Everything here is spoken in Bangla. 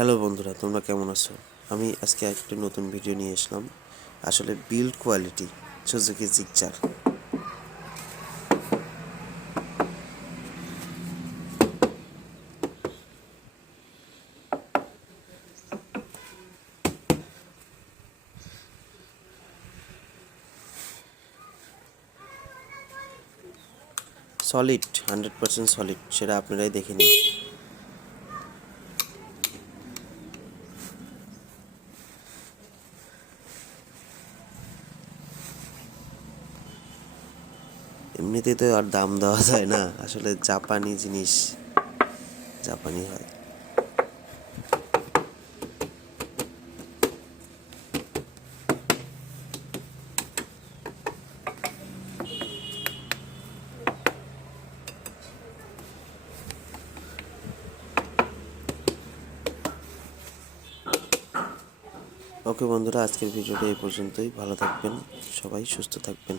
হ্যালো বন্ধুরা, তোমরা কেমন আছো? আমি আজকে একটা নতুন ভিডিও নিয়ে আসলাম। আসলে build quality Suzuki Gixxer. Solid, 100% solid, সেটা আপনারাই দেখে নিন। এমনিতেই তো আর দাম দেওয়া যায় না, আসলে জাপানি জিনিস জাপানি হয়। ওকে বন্ধুরা, আজকের ভিডিওটা এই পর্যন্তই। ভালো থাকবেন, সবাই সুস্থ থাকবেন।